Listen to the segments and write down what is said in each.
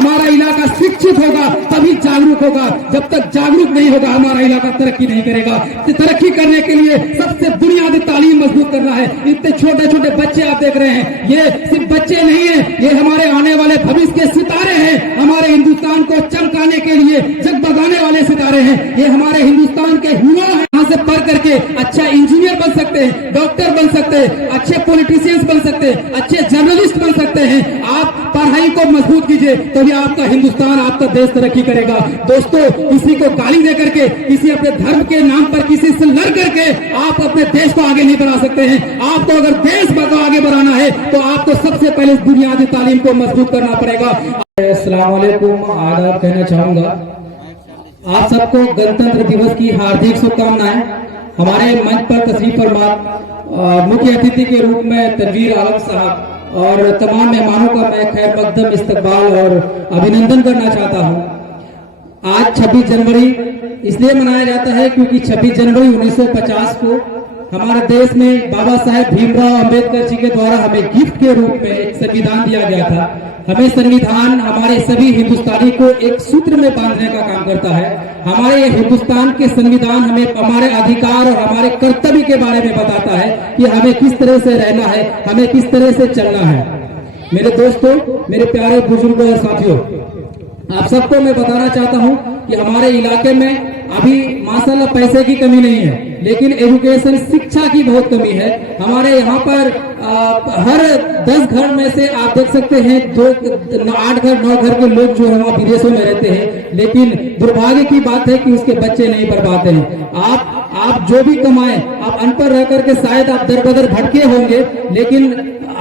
हमारा इलाका शिक्षित होगा तभी जागरूक होगा। जब तक जागरूक नहीं होगा हमारा इलाका तरक्की नहीं करेगा। तरक्की करने के लिए सबसे बुनियादी तालीम मजबूत करना है। इतने छोटे छोटे बच्चे आप देख रहे हैं, ये सिर्फ बच्चे नहीं है, ये हमारे आने वाले भविष्य के सितारे हैं। हमारे हिंदुस्तान को चमकाने के लिए जगमगाने वाले सितारे हैं। ये हमारे हिंदुस्तान के हीरो हैं। यहाँ से पढ़ करके अच्छा इंजीनियर बन सकते हैं, डॉक्टर बन सकते हैं, अच्छे पॉलिटिशियंस बन सकते हैं, अच्छे जर्नलिस्ट बन सकते हैं। आप पढ़ाई को मजबूत कीजिए तभी आपका हिंदुस्तान, आपका देश तरक्की करेगा। दोस्तों, किसी को गाली दे करके, किसी अपने धर्म के नाम पर किसी से लड़ करके आप अपने देश को आगे नहीं बढ़ा सकते हैं। आपको अगर देश को आगे बढ़ाना है तो आपको सबसे पहले इस बुनियादी तालीम को मजबूत करना पड़ेगा। अस्सलाम वालेकुम, आदाब कहना चाहूंगा। आप सबको गणतंत्र दिवस की हार्दिक शुभकामनाएं। हमारे मंच पर तशरीफ फरमा मुख्य अतिथि के रूप में तनवीर आलम साहब और तमाम मेहमानों का मैं खैर मकदम इस्तकबाल और अभिनंदन करना चाहता हूं। आज 26 जनवरी इसलिए मनाया जाता है क्योंकि 26 जनवरी 1950 को हमारे देश में बाबा साहेब भीमराव अंबेडकर जी के द्वारा हमें गिफ्ट के रूप में एक संविधान दिया गया था। हमें संविधान हमारे सभी हिंदुस्तानी को एक सूत्र में बांधने का काम करता है। हमारे हिंदुस्तान के संविधान हमें हमारे अधिकार और हमारे कर्तव्य के बारे में बताता है कि हमें किस तरह से रहना है, हमें किस तरह से चलना है। मेरे दोस्तों, मेरे प्यारे बुजुर्गों और साथियों, आप सबको मैं बताना चाहता हूं कि हमारे इलाके में अभी माशाल्लाह पैसे की कमी नहीं है, लेकिन एजुकेशन शिक्षा की बहुत कमी है। हमारे यहाँ पर हर 10 घर में से आप देख सकते हैं 8 घर 9 घर के लोग जो है वहाँ विदेशों में रहते हैं, लेकिन दुर्भाग्य की बात है कि उसके बच्चे नहीं पढ़ पाते हैं। आप जो भी कमाएं, आप अनपढ़ रह करके शायद आप दर बदर भटके होंगे, लेकिन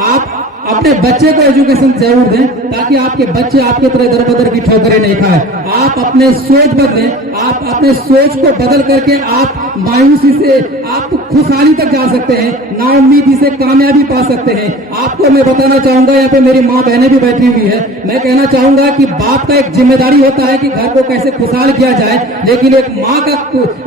आप अपने बच्चे को एजुकेशन जरूर दें ताकि आपके बच्चे आपके तरह दर बदर की ठोकरें नहीं खाए। आप अपने सोच बदलें, आप अपने सोच को बदल करके आप मायूसी से आप खुशहाली तक जा सकते हैं, नाउम्मीदी से कामयाबी पा सकते हैं। आपको मैं बताना चाहूंगा, यहाँ पे मेरी माँ बहनें भी बैठी हुई है, मैं कहना चाहूंगा कि बाप का एक जिम्मेदारी होता है कि घर को कैसे खुशहाल किया जाए, लेकिन एक माँ का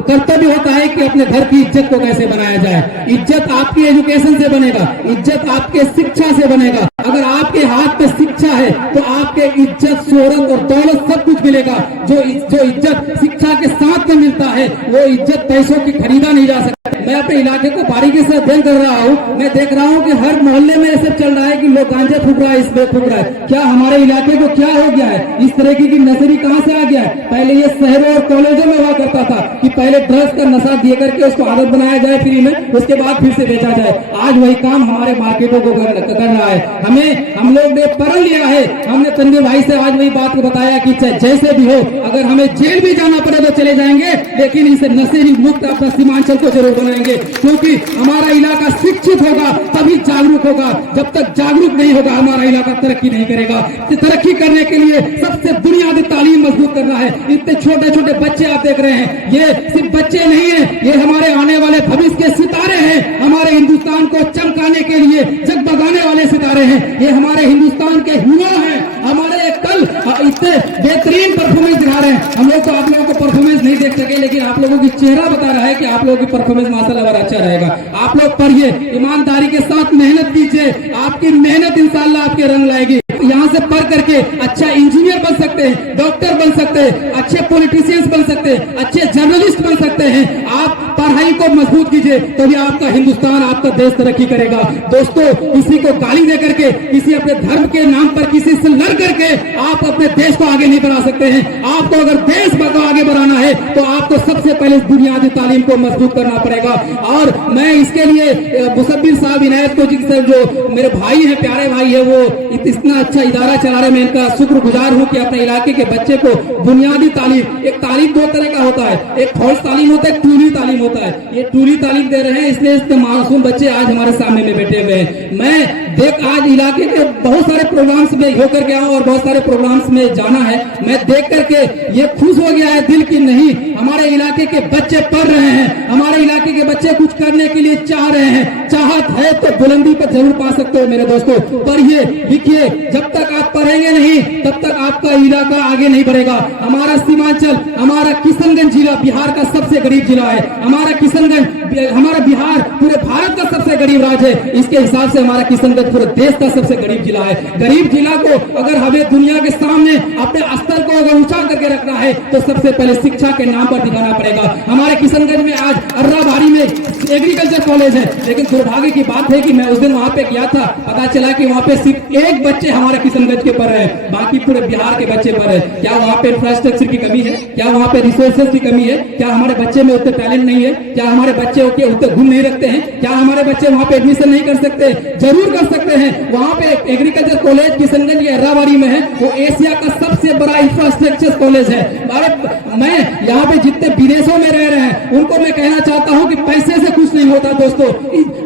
कर्तव्य होता है कि अपने घर की इज्जत को कैसे बनाया जाए। इज्जत आपकी एजुकेशन से बनेगा, इज्जत आपके शिक्षा से बनेगा। अगर आपके हाथ में शिक्षा है तो आपके इज्जत, शोहरत और दौलत सब कुछ मिलेगा। जो इज्जत शिक्षा के साथ में मिलता है वो इज्जत पैसों की खरीदा नहीं जा सकता। मैं अपने इलाके को बारीकी से अध्ययन कर रहा हूँ। मैं देख रहा हूँ कि हर मोहल्ले में ऐसे चल रहा है कि लोग गांजा फूक रहा है, इसमें फूक रहा है। क्या हमारे इलाके को क्या हो गया है? इस तरह की नशेरी कहाँ से आ गया है? पहले ये शहरों और कॉलेजों में हुआ करता था कि पहले ड्रग्स का नशा दे करके उसको आदत बनाया जाए फ्री में, उसके बाद फिर से बेचा जाए। आज वही काम हमारे मार्केटों को कर रहा है। हम लोग ने पढ़ लिया है। हमने तनवीर भाई से आज वही बात को बताया कि जैसे भी हो, अगर हमें जेल भी जाना पड़े तो चले जाएंगे, लेकिन इसे नशेरी मुक्त अपना सीमांचल को जरूर बनाएंगे, क्योंकि हमारा इलाका शिक्षित होगा तभी जागरूक होगा। जब तक जागरूक नहीं होगा हमारा इलाका तरक्की नहीं करेगा। तरक्की करने के लिए सबसे बुनियादी तालीम मजबूत करना है। इतने छोटे छोटे बच्चे आप देख रहे हैं, ये सिर्फ बच्चे नहीं है, ये हमारे आने वाले भविष्य के सितारे हैं। हमारे हिंदुस्तान को चमकाने के लिए जगमगाने वाले सितारे हैं। ये हमारे हिंदुस्तान के हीरो हैं। हमारे कल इतने बेहतरीन परफॉर्मेंस दिखा रहे हैं। हम लोग तो आप लोगों को परफॉर्मेंस नहीं देख सके, लेकिन आप लोगों की चेहरा बता रहा है कि आप लोगों की परफॉर्मेंस माशाल्लाह बड़ा अच्छा रहेगा। आप लोग पढ़िए, ईमानदारी के साथ मेहनत कीजिए, आपकी मेहनत इंशाल्लाह आपके रंग लाएगी। यहाँ से पढ़ करके अच्छा इंजीनियर बन सकते हैं, डॉक्टर बन सकते हैं, अच्छे पॉलिटिशियंस बन सकते हैं, अच्छे जर्नलिस्ट बन सकते हैं। आप पढ़ाई को मजबूत कीजिए तभी आपका हिंदुस्तान, आपका देश तरक्की करेगा। दोस्तों, किसी को गाली दे करके, किसी अपने धर्म के नाम पर किसी से लड़ करके आप अपने देश को आगे नहीं बढ़ा सकते हैं। आपको अगर देश को आगे बढ़ाना है तो आपको सबसे पहले इस बुनियादी तालीम को मजबूत करना पड़ेगा। और मैं इसके लिए मुसब्बिर साहब इनायत को जी सर, जो मेरे भाई हैं, प्यारे भाई है, वो इतना अच्छा इदारा चला रहे, मैं इनका शुक्रगुजार हूँ कि अपने इलाके के बच्चे को बुनियादी तालीम, एक तालीम 2 तरह का होता है, एक फौज तालीम होता है, एक टूली तालीम होता है। ये टूली तालीम दे रहे हैं, इसलिए इसके मासूम बच्चे आज हमारे सामने में बैठे हुए हैं। मैं आज इलाके के बहुत सारे प्रोग्राम्स में होकर गया हूँ और बहुत सारे प्रोग्राम्स में जाना है। मैं देख करके ये खुश हो गया है दिल की नहीं, हमारे इलाके के बच्चे पढ़ रहे हैं, हमारे इलाके के बच्चे कुछ करने के लिए चाह रहे हैं। चाहत है तो बुलंदी पर जरूर पा सकते हो मेरे दोस्तों। पढ़िए लिखिए, जब तक आप पढ़ेंगे नहीं तब तक आपका इलाका आगे नहीं बढ़ेगा। हमारा सीमांचल, हमारा किशनगंज जिला बिहार का सबसे गरीब जिला है। हमारा किशनगंज, हमारा बिहार पूरे भारत का सबसे गरीब राज्य है। इसके हिसाब से हमारा किशनगंज किशनगंज पूरे देश का सबसे गरीब जिला है। गरीब जिला को अगर हमें दुनिया के सामने अपने स्तर को अगर ऊंचा करके रखना है तो सबसे पहले शिक्षा के नाम पर दिखाना पड़ेगा। हमारे किशनगंज में आज अर्राबाड़ी में एग्रीकल्चर कॉलेज है, लेकिन दुर्भाग्य की बात है कि मैं उस दिन वहां पे गया था, पता चला कि वहां पे सिर्फ एक बच्चे हमारे किशनगंज के पढ़ रहे हैं, बाकी पूरे बिहार के बच्चे पढ़ रहे हैं। क्या वहां पे इंफ्रास्ट्रक्चर की कमी है? क्या वहां पे रिसोर्सेज की कमी है? क्या हमारे बच्चे में उतने टैलेंट नहीं है? क्या हमारे बच्चे उतने गुण नहीं रखते हैं? क्या हमारे बच्चे वहां पे एडमिशन नहीं कर सकते? जरूर कर सकते हैं। वहां पे एग्रीकल्चर कॉलेज किशनगंज या अर्राबाड़ी में है, वो एशिया का सबसे बड़ा इंफ्रास्ट्रक्चर कॉलेज है। मैं यहाँ पे जितने विदेशों में रह रहे हैं उनको मैं कहना चाहता हूँ कि पैसे से कुछ नहीं होता दोस्तों।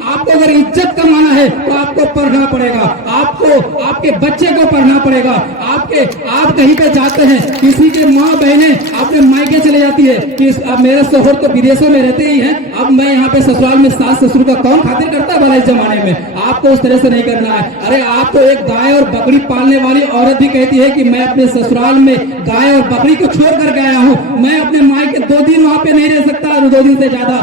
आपको अगर इज्जत कमाना है तो आपको पढ़ना पड़ेगा, आपको आपके बच्चे को पढ़ना पड़ेगा। आप कहीं पे जाते हैं, किसी के माँ बहने अपने मायके चले जाती है कि अब मेरे शोहर तो विदेशों में रहते ही हैं, अब मैं यहाँ पे ससुराल में सास ससुर का कौन खातिर करता है भला इस जमाने में? आपको उस तरह से नहीं करना है। अरे आप तो एक गाय और बकरी पालने वाली औरत भी कहती है कि मैं अपने ससुराल में गाय और बकरी को छोड़ करके आया हूँ, मैं अपने मायके 2 दिन वहां पे नहीं रह सकता, 2 दिन से ज्यादा।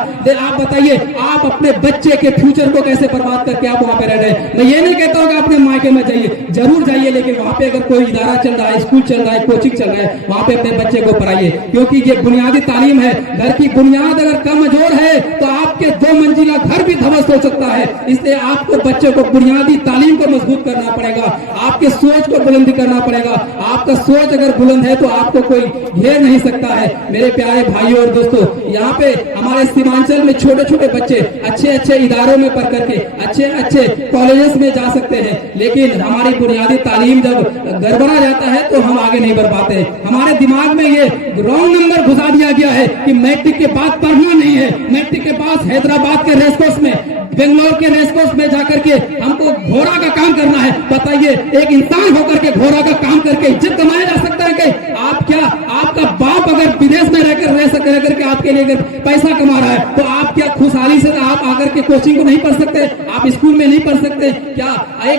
आप बताइए, आप अपने बच्चे के फ्यूचर को कैसे बर्बाद करके आप वहां पे रह रहे हैं? मैं ये नहीं कहता हूँ कि अपने मायके में जाइए, जरूर जाइए, लेकिन वहां पे अगर कोई इदारा चल रहा है, स्कूल चल रहा है, कोचिंग चल रहा है, वहां पे अपने बच्चे को पढ़ाइए, क्योंकि ये बुनियादी तालीम है। घर की बुनियाद अगर कमजोर है तो आपके 2 मंजिला घर भी ध्वस्त हो सकता है। इसलिए आपको बच्चे को बुनियादी तालीम को मजबूत करना पड़ेगा, आपके सोच को बुलंद करना पड़ेगा। आपका सोच अगर बुलंद है तो आपको कोई घेर नहीं सकता है। मेरे प्यारे भाइयों और दोस्तों, यहाँ पे हमारे सीमांचल में छोटे छोटे बच्चे अच्छे अच्छे इदारों में पढ़ करके अच्छे अच्छे कॉलेजेस में जा सकते हैं, लेकिन हमारी बुनियादी तालीम जब गड़बड़ा जाता है तो हम आगे नहीं बढ़ पाते हैं। हमारे दिमाग में ये रॉन्ग नंबर घुसा दिया गया है कि मैट्रिक के बाद पढ़ना नहीं है। मैट्रिक के बाद हैदराबाद के रेसकोर्स में, बेंगलोर के रेसकोर्स में जाकर के हमको घोड़ा का काम करना है। बताइए, एक इंसान होकर के घोड़ा का काम करके इज्जत कमाया जा सकता है? कि आप क्या, आपका बाप अगर विदेश में रहकर के आपके लिए अगर पैसा कमा रहा है तो आप क्या खुशहाली से आप आकर के कोचिंग को नहीं पढ़ सकते? आप स्कूल में नहीं पढ़ सकते क्या?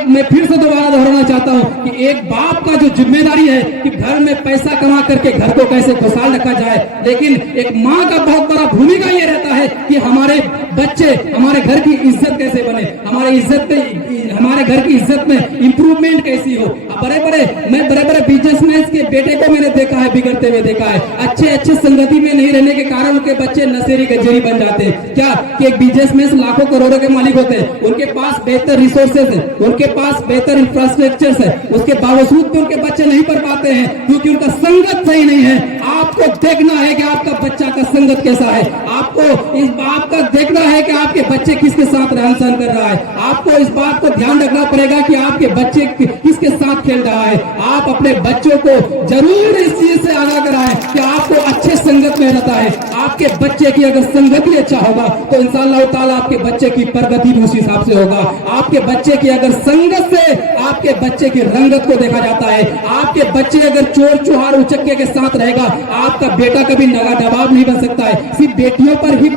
मैं फिर से दोबारा दोहराना चाहता हूँ कि एक बाप का जो जिम्मेदारी है कि घर में पैसा कमा करके घर को कैसे खुशहाल रखा जाए, लेकिन एक माँ का बहुत बड़ा भूमिका ये रहता है कि हमारे बच्चे, हमारे घर की इज्जत कैसे बने, हमारे घर की इज्जत में इंप्रूवमेंट कैसी हो। मैं बड़े बड़े बिजनेसमैन के बेटे को मैंने देखा है, बिगड़ते हुए देखा है। अच्छे संगति में नहीं रहने के कारण उनके बच्चे नशेड़ी गंजेड़ी बन जाते हैं। क्या कि एक बिजनेसमैन लाखों करोड़ों के मालिक होते हैं, उनके पास बेहतर रिसोर्सेज है, उनके पास बेहतर इंफ्रास्ट्रक्चर है, उसके बावजूद भी उनके बच्चे नहीं पढ़ पाते हैं क्योंकि उनका संगत सही नहीं है। आपको देखना है कि आपका बच्चा का संगत कैसा है, आपको इस बात का देखना है कि आपके बच्चे किसके साथ रहन सहन कर रहा है। आपको इस बात को ध्यान रखना पड़ेगा कि आपके बच्चे किसके साथ खेल रहा है। आप अपने बच्चों को जरूर इस चीज से आगाह कराएं कि आपको अच्छे संगत में रहता है। आपके बच्चे की अगर संगत ही अच्छा होगा तो इंशाअल्लाह ताला आपके बच्चे की प्रगति भी उसी हिसाब से होगा। आपके बच्चे की अगर संगत से आपके बच्चे की रंगत को देखा जाता है। आपके बच्चे अगर चोर चुहार उचक्के के साथ रहेगा, आपका बेटा कभी नगा दबाव नहीं बन सकता है। सिर्फ बेटियों पर ही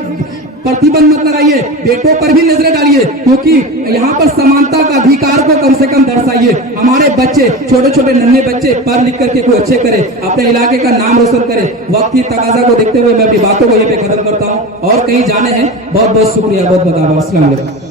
प्रतिबंध मत लगाइए, बेटों पर भी नजर डालिए, क्योंकि यहाँ पर समानता का अधिकार को कम से कम दर्शाइए। हमारे बच्चे, छोटे छोटे नन्हे बच्चे पढ़ लिख करके कोई अच्छे करे, अपने इलाके का नाम रोशन करे। वक्त की तकाजा को देखते हुए मैं अपनी बातों को ये पे खत्म करता हूँ और कहीं जाने हैं। बहुत बहुत शुक्रिया, बहुत बहुत आभार। अस्सलाम वालेकुम।